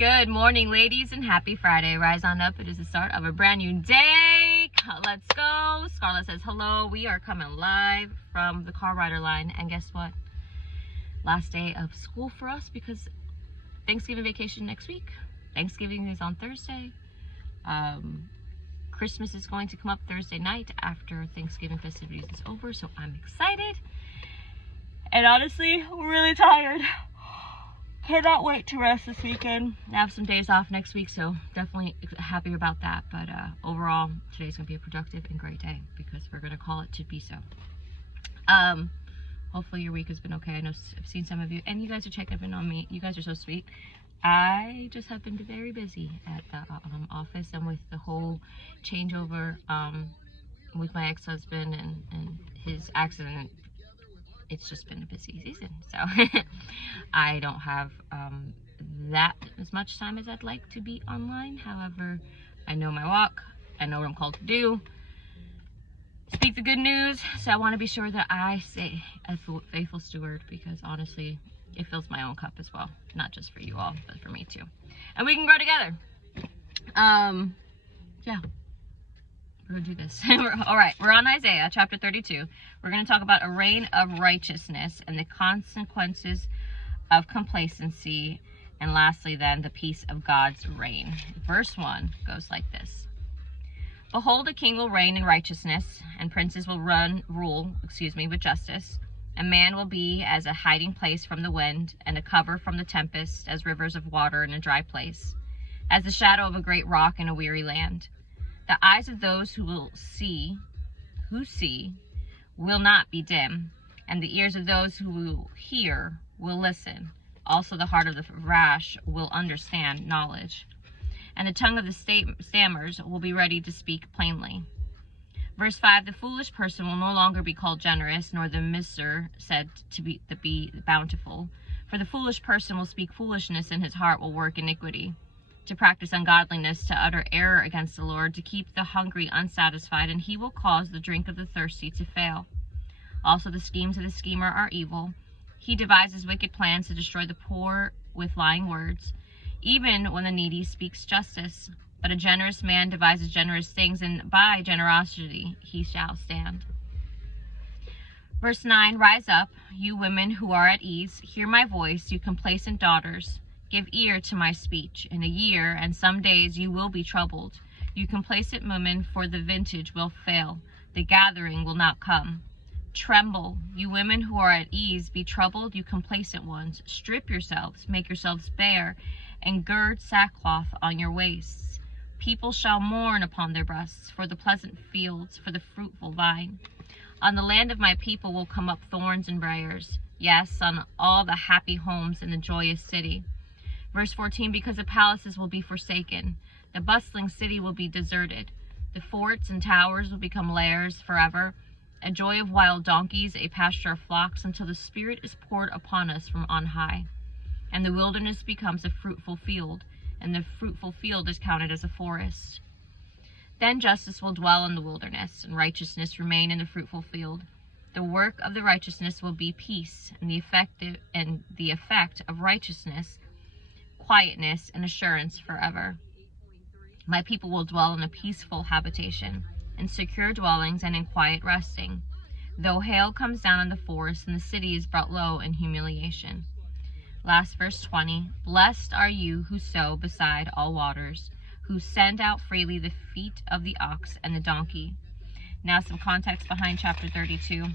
Good morning, ladies, and happy Friday. Rise on up. It is the start of a brand new day. Let's go. Scarlett says hello. We are coming live from the car rider line. And guess what? Last day of school for us because Thanksgiving vacation next week. Thanksgiving is on Thursday. Christmas is going to come up Thursday night after Thanksgiving festivities is over. So I'm excited. And honestly, we're really tired. Cannot wait to rest this weekend. I have some days off next week, so definitely happy about that. But overall, today's gonna be a productive and great day because we're gonna call it to be so. Hopefully your week has been okay. I know I've seen some of you, and you guys are checking in on me. You guys are so sweet. I just have been very busy at the office and with the whole changeover with my ex-husband and his accident. It's just been a busy season, so I don't have that as much time as I'd like to be online. However, I know my walk. I know what I'm called to do. Speak the good news. So I want to be sure that I stay a faithful steward because honestly, it fills my own cup as well. Not just for you all, but for me too. And we can grow together. Yeah. We're gonna do this. All right, we're on Isaiah chapter 32. We're going to talk about a reign of righteousness and the consequences of complacency, and lastly then the peace of God's reign. Verse 1 goes like this: Behold, a king will reign in righteousness, and princes will rule with justice. A man will be as a hiding place from the wind, and a cover from the tempest, as rivers of water in a dry place, as the shadow of a great rock in a weary land. The eyes of those who see will not be dim, and the ears of those who will hear will listen. Also the heart of the rash will understand knowledge, and the tongue of the stammers will be ready to speak plainly. Verse 5, the foolish person will no longer be called generous, nor the miser said to be bountiful. For the foolish person will speak foolishness, and his heart will work iniquity. To practice ungodliness, to utter error against the Lord, to keep the hungry unsatisfied, and he will cause the drink of the thirsty to fail. Also the schemes of the schemer are evil. He devises wicked plans to destroy the poor with lying words, even when the needy speaks justice. But a generous man devises generous things, and by generosity he shall stand. Verse 9, rise up, you women who are at ease. Hear my voice, you complacent daughters. Give ear to my speech. In a year and some days you will be troubled. You complacent women, for the vintage will fail. The gathering will not come. Tremble, you women who are at ease. Be troubled, you complacent ones. Strip yourselves, make yourselves bare, and gird sackcloth on your waists. People shall mourn upon their breasts for the pleasant fields, for the fruitful vine. On the land of my people will come up thorns and briars. Yes, on all the happy homes in the joyous city. Verse 14, because the palaces will be forsaken, the bustling city will be deserted. The forts and towers will become lairs forever, a joy of wild donkeys, a pasture of flocks, until the Spirit is poured upon us from on high. And the wilderness becomes a fruitful field, and the fruitful field is counted as a forest. Then justice will dwell in the wilderness, and righteousness remain in the fruitful field. The work of the righteousness will be peace, and the effect of righteousness, quietness and assurance forever. My people will dwell in a peaceful habitation, in secure dwellings and in quiet resting. Though hail comes down on the forest and the city is brought low in humiliation. Last verse 20, blessed are you who sow beside all waters, who send out freely the feet of the ox and the donkey. Now some context behind chapter 32.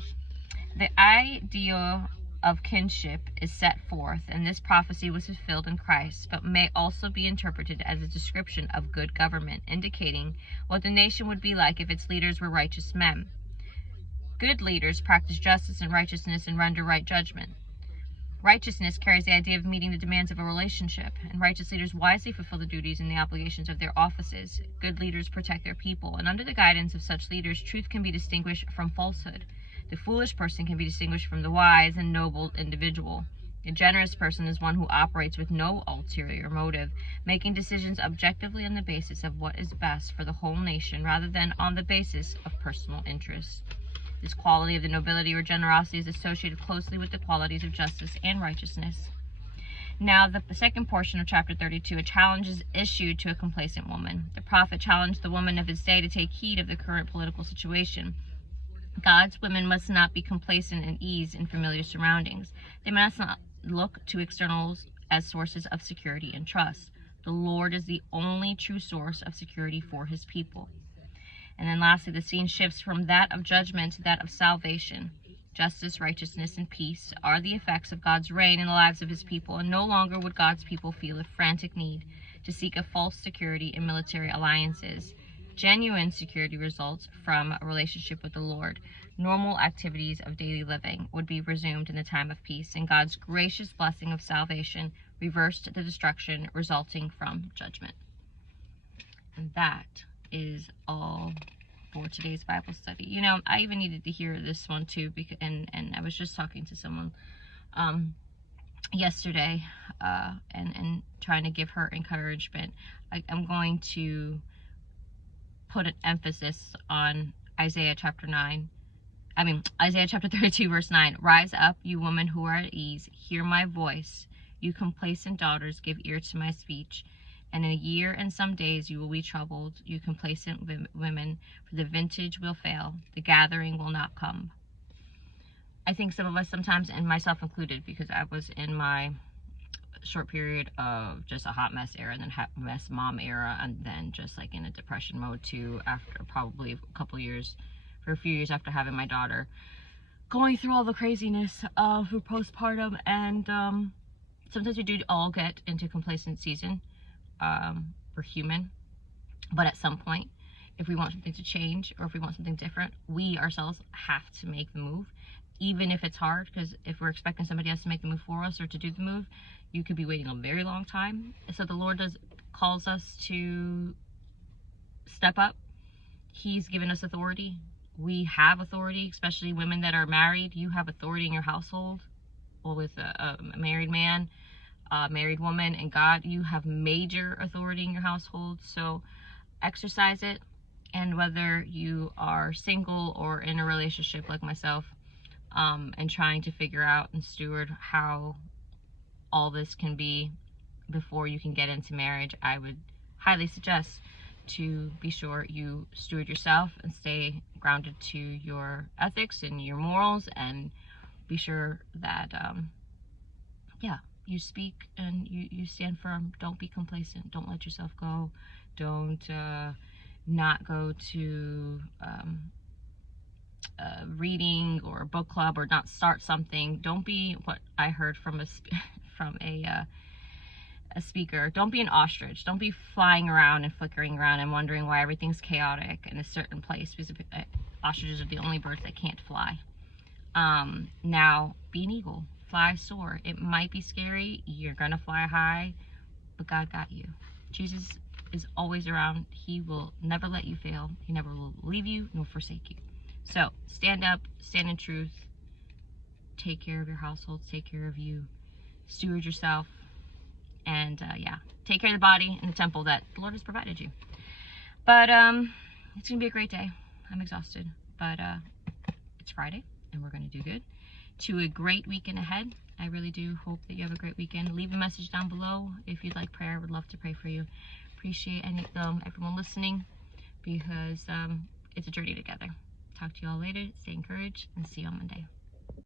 The idea of kinship is set forth, and this prophecy was fulfilled in Christ, but may also be interpreted as a description of good government, indicating what the nation would be like if its leaders were righteous men. Good leaders practice justice and righteousness and render right judgment. Righteousness carries the idea of meeting the demands of a relationship, and righteous leaders wisely fulfill the duties and the obligations of their offices. Good leaders protect their people, and under the guidance of such leaders, truth can be distinguished from falsehood. The foolish person can be distinguished from the wise and noble individual. A generous person is one who operates with no ulterior motive, making decisions objectively on the basis of what is best for the whole nation rather than on the basis of personal interest. This quality of the nobility or generosity is associated closely with the qualities of justice and righteousness. Now, the second portion of chapter 32, a challenge is issued to a complacent woman. The prophet challenged the woman of his day to take heed of the current political situation. God's women must not be complacent and ease in familiar surroundings. They must not look to externals as sources of security and trust. The Lord is the only true source of security for his people. And then lastly, the scene shifts from that of judgment to that of salvation. Justice, righteousness, and peace are the effects of God's reign in the lives of his people, and no longer would God's people feel a frantic need to seek a false security in military alliances. Genuine security results from a relationship with the Lord. Normal activities of daily living would be resumed in the time of peace, and God's gracious blessing of salvation reversed the destruction resulting from judgment. And that is all for today's Bible study. You know, I even needed to hear this one too, because and I was just talking to someone yesterday and trying to give her encouragement. I'm going to put an emphasis on Isaiah chapter 32 verse 9. Rise up, you women who are at ease, hear my voice. You complacent daughters, give ear to my speech. And in a year and some days you will be troubled, you complacent women, for the vintage will fail, the gathering will not come. I think some of us sometimes, and myself included, because I was in my short period of just a hot mess era, and then hot mess mom era, and then just like in a depression mode too, after probably a few years after having my daughter, going through all the craziness of her postpartum. And sometimes we do all get into complacent season. We're human, but at some point, if we want something to change or if we want something different, we ourselves have to make the move, even if it's hard, because if we're expecting somebody else to make the move for us or to do the move, you could be waiting a very long time. So the Lord calls us to step up. He's given us authority. We have authority, especially women that are married. You have authority in your household, or with a married man, married woman, and God, you have major authority in your household. So exercise it. And whether you are single or in a relationship like myself, and trying to figure out and steward how all this can be before you can get into marriage, I would highly suggest to be sure you steward yourself and stay grounded to your ethics and your morals, and be sure that you speak and you stand firm. Don't be complacent. Don't let yourself go. Don't not go to reading or a book club, or not start something. Don't be what I heard from a speaker. Don't be an ostrich. Don't be flying around and flickering around and wondering why everything's chaotic in a certain place, because ostriches are the only birds that can't fly. Now, be an eagle. Fly, soar. It might be scary. You're gonna fly high, but God got you. Jesus is always around. He will never let you fail. He never will leave you nor forsake you. So stand up, stand in truth, take care of your household, take care of you, steward yourself, and take care of the body and the temple that the Lord has provided you. But it's gonna be a great day. I'm exhausted, but it's Friday and we're gonna do good. To a great weekend ahead. I really do hope that you have a great weekend. Leave a message down below if you'd like prayer. I would love to pray for you. Appreciate everyone listening, because it's a journey together. Talk to you all later. Stay encouraged, and see you on Monday.